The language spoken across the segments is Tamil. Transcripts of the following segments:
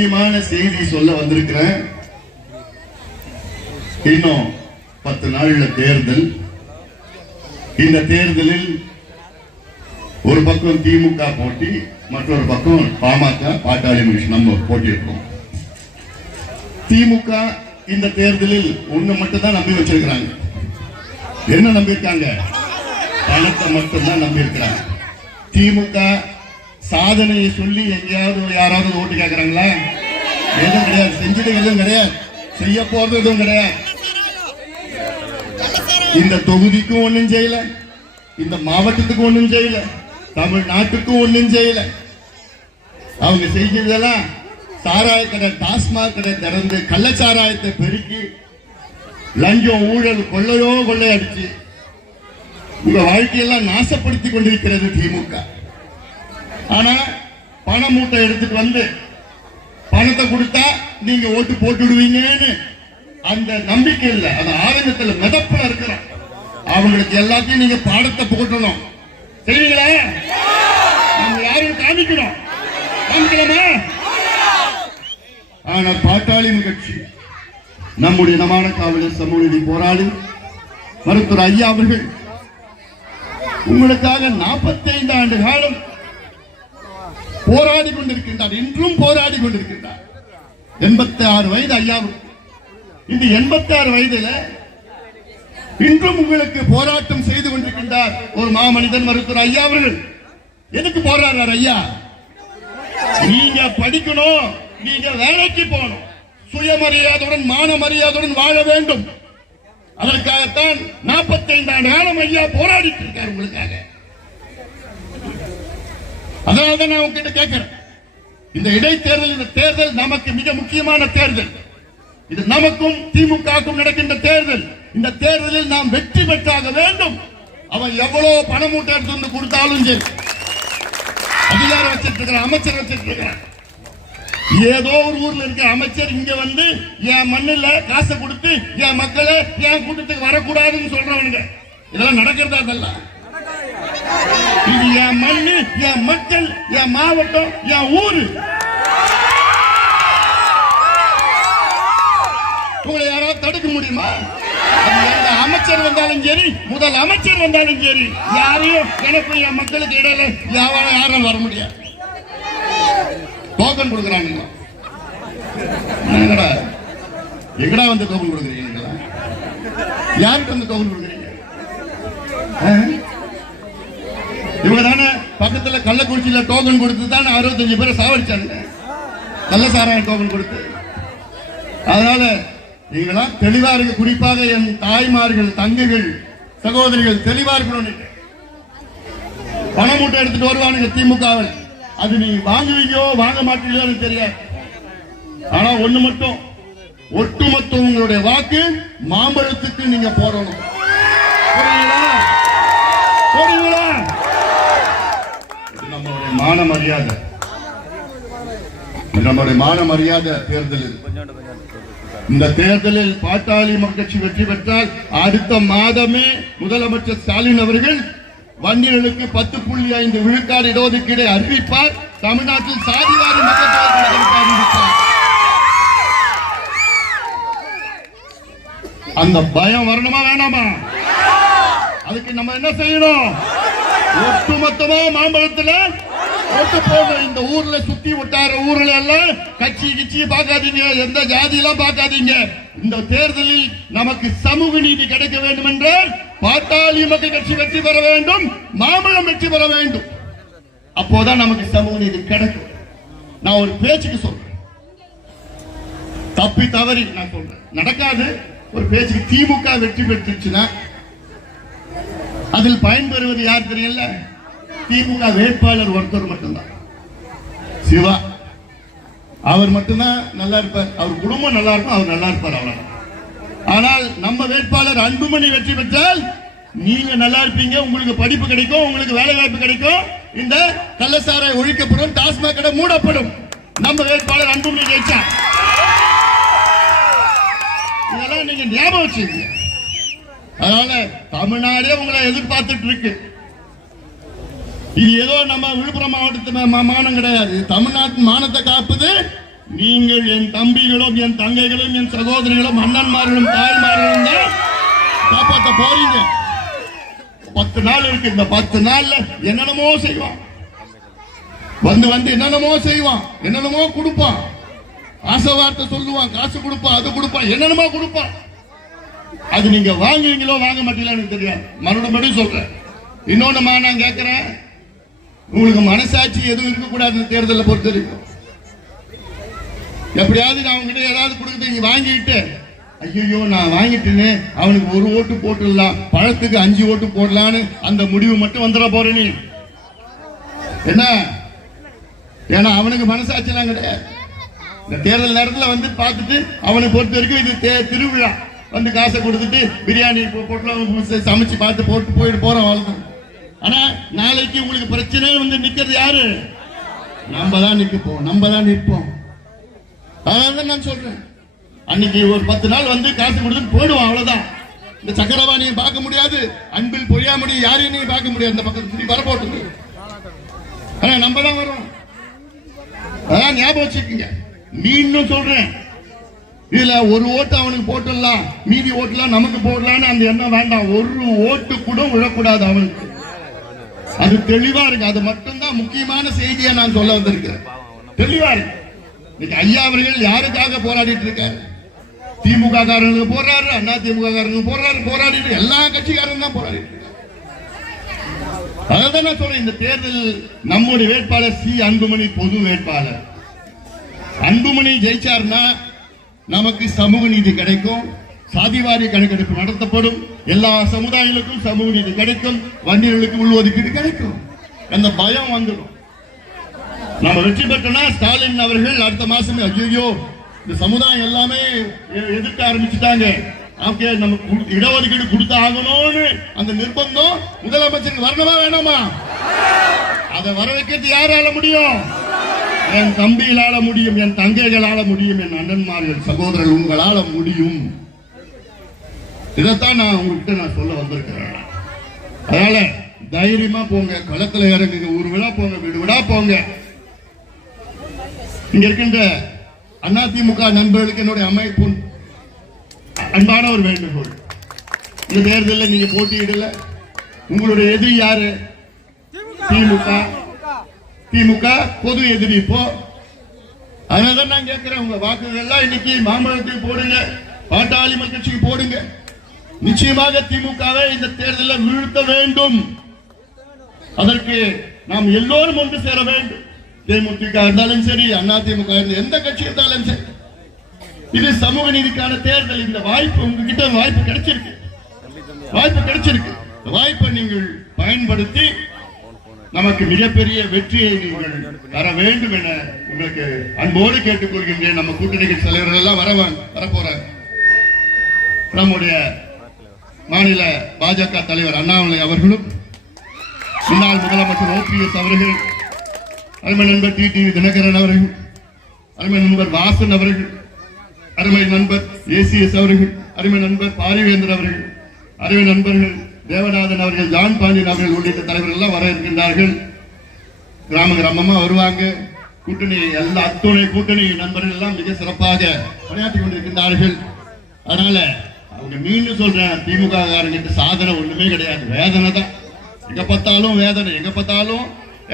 முக்கியமான செய்தி சொல்ல வந்திருக்கிறேன். இன்னும் 10 நாள்ல தேர்தல். இந்த தேர்தலில் ஒரு பக்கம் திமுக போட்டி, மற்றொரு பக்கம் பாமக பாட்டாளி மக்கள் நம்ம போட்டியிருக்கோம். திமுக இந்த தேர்தலில் ஒண்ணு மட்டும் தான் நம்பி வச்சிருக்கிறாங்க. என்ன நம்பி இருக்காங்க? பணத்தை மட்டும் தான் நம்பி இருக்கிறாங்க. திமுக சாதனையை சொல்லி எங்கேயாவது யாராவது ஓட்டு கேட்கறாங்களா? எதுவும் கிடையாது. செஞ்சது எதுவும் கிடையாது. செய்ய போறது எதுவும் கிடையாது. இந்த தொகுதிக்கும் ஒன்றும் செய்யல, இந்த மாவட்டத்துக்கும் ஒன்றும் செய்யல, தமிழ்நாட்டுக்கும் ஒன்றும் செய்யல. அவங்க செஞ்சதெல்லாம் சாராய கடை, டாஸ்மாக் கடை திறந்து கள்ளச்சாராயத்தை பெருக்கி லஞ்சம் ஊழல் கொள்ளையோ கொள்ளையடிச்சு உங்க வாழ்க்கையெல்லாம் நாசப்படுத்தி கொண்டிருக்கிறது திமுக. ஆனா பண மூட்டை எடுத்துட்டு வந்து பணத்தை கொடுத்தா நீங்க ஓட்டு போட்டுடுவீங்கன்னு அந்த நம்பிக்கை இல்ல, அந்த ஆரம்பத்துல மிதப்புல இருக்கிறோம். அவங்களுக்கு எல்லாத்தையும் நீங்க பாடத்தை போட்டணும். சரிங்களா? நம்ம யாரும் காமிக்கணும். காமிக்கலாமா? ஆனா பாட்டாளி கட்சி நம்முடைய இனமான காவலர் சமூக நீதி போராளி மருத்துவர் ஐயா அவர்கள் உங்களுக்காக 45 ஆண்டு காலம் போராடி கொண்டிருக்கின்றார். இன்றும் போராடி கொண்டிருக்கின்றார். 86 வயது ஐயாவுக்கு. இந்த 86 வயதுல இன்றும் உங்களுக்கு போராட்டம் செய்து கொண்டிருக்கின்றார் ஒரு மாமனிதன் மருத்துவர் ஐயா அவர்கள். எதுக்கு போராடுறார் ஐயா? நீங்க படிக்கணும், நீங்க வேலைக்கு போகணும், சுயமரியாதையுடன் மான மரியாதையுடன் வாழ வேண்டும். அதற்காகத்தான் 45 ஆண்டு காலம் ஐயா போராடிட்டு இருக்கார் உங்களுக்காக. அதனால்தான் நான் உங்ககிட்ட கேட்கிறேன், இந்த இடைத்தேர்தல், இந்த தேர்தல் நமக்கு மிக முக்கியமான தேர்தல். இது நமக்கும் திமுகவுக்கும் நடக்கின்ற தேர்தல். இந்த தேர்தலில் நாம் வெற்றி பெற்றாக வேண்டும். அவன் எவ்வளவு பணம் மூட்டை எடுத்து வந்து கொடுத்தாலும் சரி, அதிகாரம் வச்சிட்டு இருக்கிற அமைச்சர் வச்சிட்டு இருக்கிற ஏதோ ஒரு ஊர்ல இருக்க அமைச்சர் இங்க வந்து என் மண்ணில் காசை கொடுத்து என் மக்களை என் கூட்டத்துக்கு வரக்கூடாதுன்னு சொல்றவனுங்க. இதெல்லாம் நடக்கிறதா? அதெல்லாம் இது என் மண்ணு, என் மக்கள், என் மாவட்டம், என் ஊரு. உங்களை யாராவது தடுக்க முடியுமா? அமைச்சர் வந்தாலும் சரி, முதல் அமைச்சர் வந்தாலும் சரி, யாரையும் எனக்கு என் மக்களுக்கு இடையில யாரும் வர முடியாது. டோக்கன் கொடுக்குறாங்க. எங்கடா வந்து டோக்கன் கொடுக்குறீங்களா? யாருக்கு வந்து டோக்கன் கொடுக்குறீங்க? இவங்க தானே பக்கத்துல கள்ளக்குறிச்சியில டோக்கன் கொடுத்து தான் 65 பேரை சாவடிச்சாங்க. கள்ள சாராய டோக்கன் கொடுத்து. அதனால நீங்களா தெளிவா இருக்கு. குறிப்பாக என் தாய்மார்கள், தங்கைகள், சகோதரிகள் தெளிவா இருக்கணும். பணம் மூட்டை எடுத்துட்டு வருவானுங்க திமுகவில். அது நீ வாங்குவீங்கோ வாங்க மாட்டீங்களோ தெரியாது. ஆனா ஒண்ணு மட்டும், ஒட்டுமொத்த உங்களுடைய வாக்கு மாம்பழத்துக்கு நீங்க போடணும். நம்மளுடைய மான மரியாதை, நம்முடைய மான மரியாதை தேர்தலில். இந்த தேர்தலில் பாட்டாளி மக்கள் கட்சி வெற்றி பெற்றால் அடுத்த மாதமே முதலமைச்சர் ஸ்டாலின் அவர்கள் வன்னியர்களுக்கு 10.5 விழுக்காடு இடஒதுக்கீடை அறிவிப்பார். தமிழ்நாட்டில் சாதிவாரி மக்கள் அறிவிப்பார். அந்த பயம் வரணுமா வேணாமா? அதுக்கு நம்ம என்ன செய்யணும்? ஒட்டுமொத்தமா மாம்பழத்துல ஓட்டு போங்க. இந்த ஊர்ல சுத்தி விட்டார ஊர்ல எல்லாம் கட்சி கிச்சி பார்க்காதீங்க, எந்த ஜாதி எல்லாம் பார்க்காதீங்க. இந்த தேர்தலில் நமக்கு சமூக நீதி கிடைக்க வேண்டும் என்றால் பாட்டாளி மக்கள் கட்சி வெற்றி பெற வேண்டும், மாம்பழம் வெற்றி பெற வேண்டும். அப்போதான் நமக்கு சமூக நீதி கிடைக்கும். நான் ஒரு பேச்சுக்கு சொல்றேன், தப்பி தவறி நான் சொல்றேன், நடக்காது. ஒரு பேச்சுக்கு திமுக வெற்றி பெற்றுச்சுன்னா அதில் பயன்பெறுவது யார் தெரியல? திமுக வேட்பாளர் ஒருத்தர் மட்டும்தான், சிவா. அவர் மட்டும்தான் நல்லா இருப்பார், அவர் குடும்பம் நல்லா இருக்கும், அவர் நல்லா இருப்பார், அவ்வளவு. ஆனால் நம்ம வேட்பாளர் அன்புமணி வெற்றி பெற்றால் நீங்க நல்லா இருப்பீங்க, உங்களுக்கு படிப்பு கிடைக்கும், உங்களுக்கு வேலை வாய்ப்பு கிடைக்கும், இந்த கள்ளச்சாராயம் ஒழிக்கப்படும், டாஸ்மாக் கடை மூடப்படும். நம்ம வேட்பாளர் அன்புமணி ஜெயிச்சா. இதெல்லாம் நீங்க ஞாபகம் வச்சுக்கீங்க. அதனால தமிழ்நாடே உங்களை எதிர்பார்த்துட்டு இருக்கு. இது ஏதோ நம்ம விழுப்புரம் மாவட்டத்து மானம் கிடையாது. தமிழ்நாட்டின் மானத்தை காப்பது நீங்கள் என் தம்பிகளும் என் தங்கைகளும் என் சகோதரிகளும் அண்ணன்மார்களும் தாய்மார்களும் தான் காப்பாற்ற போறீங்க. 10 நாள் இருக்கு. இந்த 10 நாள்ல என்னென்னமோ செய்வான், வந்து என்னென்னமோ செய்வான், என்னென்னமோ கொடுப்பான், ஆசை வார்த்தை சொல்லுவான், காசு கொடுப்பான், அது கொடுப்பான், என்னென்னமோ கொடுப்பான். அது நீங்க வாங்குவீங்களோ வாங்க மாட்டீங்களோ எனக்கு தெரியாது. மறுபடியும் சொல்றேன். இன்னொன்னு நான் கேட்கிறேன், உங்களுக்கு மனசாட்சி எதுவும் இருக்கக்கூடாது. தேர்தலை பொறுத்த வரைக்கும் எப்படியாவது நான் உங்ககிட்ட ஏதாவது கொடுத்து நீங்க வாங்கிட்டு, ஐயோ நான் வாங்கிட்டேன்னு அவனுக்கு 1 ஓட்டு போட்டுடலாம், பழத்துக்கு 5 ஓட்டு போடலான்னு அந்த முடிவு மட்டும் வந்துட போற நீ என்ன? ஏன்னா அவனுக்கு மனசாட்சி எல்லாம் கிடையாது. இந்த தேர்தல் நேரத்தில் வந்து பார்த்துட்டு அவனை பொறுத்த வரைக்கும் இது திருவிழா, வந்து காசை கொடுத்துட்டு பிரியாணி போட்டு சமைச்சு பார்த்து போட்டு போயிட்டு போறோம் வாழ்க்கை. ஆனா நாளைக்கு உங்களுக்கு பிரச்சனை வந்து நிக்கிறது யாரு? நம்ம தான் நிற்போம், நம்ம தான் நிற்போம். அதான் நான் சொல்றேன். அன்னைக்கு ஒரு 10 நாள் வந்து காசு கொடுத்துட்டு போயிடுவோம், அவ்வளவுதான். இந்த சக்கரவாணியை பார்க்க முடியாது, அன்பில் பொய்யாமடி யாரையும் பார்க்க முடியாது. அந்த பக்கத்து வரப்போட்டு ஆனா நம்ம தான் வரோம். அதான் ஞாபகம் வச்சுக்கீங்க. மீண்டும் சொல்றேன், இதுல 1 ஓட்டு அவனுக்கு போட்டுடலாம், மீதி ஓட்டுலாம் நமக்கு போடலான்னு அந்த எண்ணம் வேண்டாம். 1 ஓட்டு கூட விழக்கூடாது அவனுக்கு. அது தெளிவா இருக்கு. அது மட்டும்தான் முக்கியமான செய்தியை நான் சொல்ல வந்திருக்கிறேன். தெளிவா இருக்கு. ஐயா அவர்கள் யாருக்காக போராடிட்டு இருக்காரு? திமுக காரங்களுக்கு போறாரு, அண்ணா திமுக காரங்களுக்கு போறாரு, போராடிட்டு எல்லா கட்சிக்காரங்க தான் போராடிட்டு இருக்காரு. அதான் நான் சொல்றேன். இந்த தேர்தல் நம்முடைய வேட்பாளர் சி அன்புமணி பொது வேட்பாளர். அன்புமணி ஜெயிச்சார்னா நமக்கு சமூக நீதி கிடைக்கும், சாதிவாரி கணக்கெடுப்பு நடத்தப்படும், எல்லா சமுதாயங்களுக்கும் சமூக நீதி கிடைக்கும், வன்னியர்களுக்கு உள்ஒதுக்கீடு கிடைக்கும். அந்த பயம் வந்துடும். நம்ம வெற்றி பெற்றோம்னா ஸ்டாலின் அவர்கள் அடுத்த மாசமே ஐயோ இந்த சமுதாயம் எல்லாமே எதிர்க்க ஆரம்பிச்சுட்டாங்க, நமக்கு இடஒதுக்கீடு கொடுத்து ஆகணும்னு அந்த நிர்பந்தம் முதலமைச்சருக்கு வரணுமா வேணாமா? அதை வர வைக்கிறது யாரால முடியும்? என் தம்பிகளால முடியும், என் தங்கைகளால முடியும், என் அண்ணன்மார்கள் சகோதரர்கள் உங்களால முடியும். இதைத்தான் நான் உங்ககிட்ட நான் சொல்ல வந்திருக்கிறேன். அதனால தைரியமா போங்க, களத்துல இறங்குங்க, ஊர் விழா போங்க, வீடு விழா போங்க. இங்க இருக்கின்ற அதிமுக நண்பர்களுக்கு என்னுடைய அமைப்பு அன்பான ஒரு வேண்டுகோள். இந்த தேர்தலில் நீங்க போட்டியிடல, உங்களுடைய எதிரி யாரு? திமுக. திமுக பொது எதிரி. இப்போ அதனாலதான் நான் கேட்கிறேன், உங்க வாக்குகள் எல்லாம் இன்னைக்கு மாம்பழத்துக்கு போடுங்க, பாட்டாளி மக்கள் கட்சிக்கு போடுங்க. நிச்சயமாக திமுகவை இந்த தேர்தலில் வீழ்த்த வேண்டும். அதற்கு நாம் எல்லோரும் ஒன்று சேர வேண்டும். தேமுதிக இருந்தாலும் சரி, அதிமுக எந்த கட்சி இருந்தாலும் சரி, இது சமூக நீதிக்கான தேர்தல். இந்த வாய்ப்பு உங்ககிட்ட வாய்ப்பு கிடைச்சிருக்கு, வாய்ப்பை நீங்கள் பயன்படுத்தி நமக்கு மிகப்பெரிய வெற்றியை நீங்கள் தர வேண்டும் என உங்களுக்கு அன்போடு கேட்டுக்கொள்கின்றேன். நம்ம கூட்டணி கட்சி தலைவர்கள் எல்லாம் வரப்போறாங்க. நம்முடைய மாநில பாஜக தலைவர் அண்ணாமலை அவர்களும், முன்னாள் முதலமைச்சர் OPS அவர்கள், அருமை நண்பர் டிடிவி தினகரன் அவர்கள், அருமை நண்பர் வாசன் அவர்கள், அருமை நண்பர் ACS அவர்கள், அருமை நண்பர் பாரிவேந்தர் அவர்கள், அருமை நண்பர்கள் தேவநாதன் அவர்கள், ஜான் பாண்டியன் அவர்கள் உள்ளிட்ட தலைவர்கள் எல்லாம் வர இருக்கின்றார்கள். கிராமமா வருவாங்க. கூட்டணி எல்லா அத்துணை கூட்டணி நண்பர்கள் எல்லாம் மிக சிறப்பாக பணியாற்றி கொண்டிருக்கின்றார்கள். அதனால அவங்க மீண்டும் சொல்றேன், திமுக காரங்கிட்ட சாதனை ஒண்ணுமே கிடையாது, வேதனை தான். எங்க பார்த்தாலும் வேதனை, எங்க பார்த்தாலும்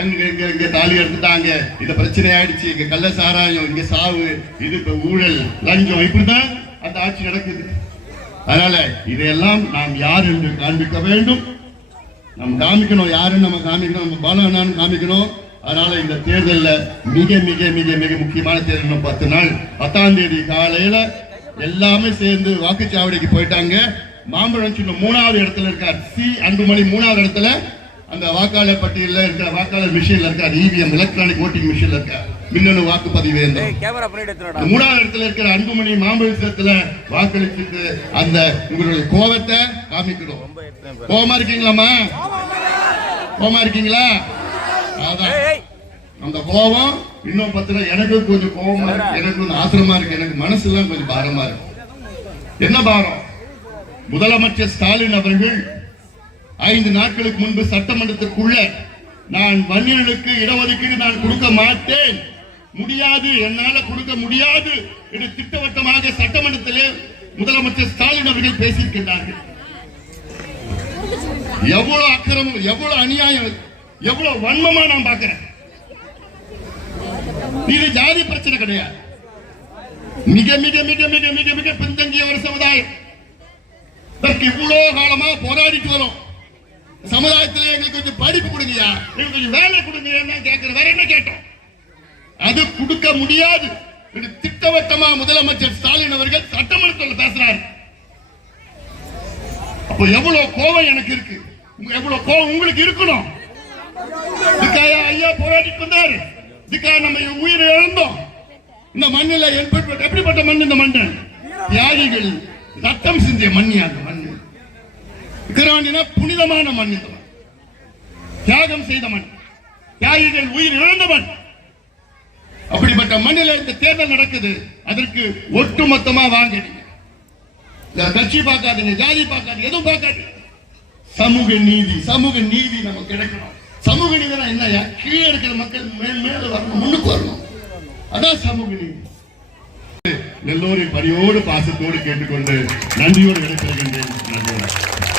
எங்க தாலி எடுத்துட்டாங்க, இந்த பிரச்சனை ஆயிடுச்சு, இங்க கள்ள சாராயம், இங்க சாவு, இது ஊழல், லஞ்சம், இப்படிதான் அந்த ஆட்சி நடக்குது. அதனால இதையெல்லாம் நாம் யார் என்று காண்பிக்க வேண்டும். நம்ம காமிக்கணும், யாருன்னு நம்ம காமிக்கணும், நம்ம பாலனான்னு காமிக்கணும். அதனால இந்த தேர்தலில் மிக மிக மிக மிக முக்கியமான தேர்தல் 10 நாள். 10ஆம் தேதி காலையில எல்லாமே சேர்ந்து வாக்குச்சாவடிக்கு போயிட்டாங்க. மாம்பழம் சின்ன 3வது இடத்துல இருக்கார். சி அன்புமணி 3வது இடத்துல அந்த வாக்காளர் பட்டியலில் இருக்கிற வாக்காளர் மிஷின்ல இருக்கார். EVM எலக்ட்ரானிக் ஓட்டிங் மிஷின்ல இருக்கார். மின்னணு வாக்குப்பதிவு இயந்திரம். 3வது இடத்துல இருக்கிற அன்புமணி மாம்பழத்துல வாக்களிச்சுட்டு அந்த உங்களுடைய கோபத்தை காமிக்கணும். கோபமா இருக்கீங்களாமா? கோபமா இருக்கீங்களா? அதான் அந்த கோபம் இன்னும் 10 எனக்கு கொஞ்சம் கோபமா இருக்கு, எனக்கு கொஞ்சம் ஆத்திரமா இருக்கு, எனக்கு மனசுலாம் கொஞ்சம் பாரமா இருக்கு. என்ன பாரம்? முதலமைச்சர் ஸ்டாலின் அவர்கள் 5 நாட்களுக்கு முன்பு சட்டமன்றத்திற்குள்ள நான் வன்னியர்களுக்கு இடஒதுக்கீடு நான் கொடுக்க மாட்டேன், முடியாது, என்னால கொடுக்க முடியாது என்று திட்டவட்டமாக சட்டமன்றத்திலே முதலமைச்சர் ஸ்டாலின் அவர்கள் பேசியிருக்கின்றார்கள். எவ்வளவு அக்கிரமம், எவ்வளவு அநியாயம், எவ்வளவு வன்மமா நான் பார்க்கிறேன். இது ஜாதி பிரச்சனை கிடையாது. மிக மிக மிக மிக மிக மிக பின்தங்கிய ஒரு சமுதாயம். இவ்வளவு காலமா போராடிட்டு வரும். சமுதாயத்திலே எங்களுக்கு கொஞ்சம் படிப்பு கொடுங்கயா, எங்களுக்கு கொஞ்சம் வேலை கொடுங்க கேட்கிற, வேற என்ன கேட்டோம்? அது கொடுக்க முடியாது. திட்டவட்டமா முதலமைச்சர் ஸ்டாலின் அவர்கள் சட்டமன்றத்தில் பேசுறாரு. அப்ப எவ்வளவு கோபம் எனக்கு இருக்கு, எவ்வளவு கோபம் உங்களுக்கு இருக்கணும். ஐயா போராடிட்டு வந்தாரு, இதுக்காக நம்ம உயிரை இழந்தோம். இந்த மண்ணில் எப்படிப்பட்ட மண் இந்த மண்? தியாகிகள் ரத்தம் சிந்திய மண்ணியா அந்த மண். விக்கிரவாண்டினா புனிதமான மண், இந்த மண் தியாகம் செய்த மண், தியாகிகள் உயிர் இழந்த மண். அப்படிப்பட்ட மண்ணில் இந்த தேர்தல் நடக்குது. அதற்கு ஒட்டுமொத்தமா வாங்க, கட்சி பார்க்காதீங்க, ஜாதி பார்க்காதீங்க, எதுவும் பார்க்காதீங்க. சமூக நீதி, சமூக நீதி நமக்கு கிடைக்கணும். சமூக நீதினா என்ன? கீழே இருக்கிற மக்கள் மேல வரணும், முன்னுக்கு வரணும். அதான் சமூக நீதி. எல்லோரும் பணியோடு பாசத்தோடு கேட்டுக்கொண்டு நன்றியோடு விடைபெறுகின்றேன். நன்றி.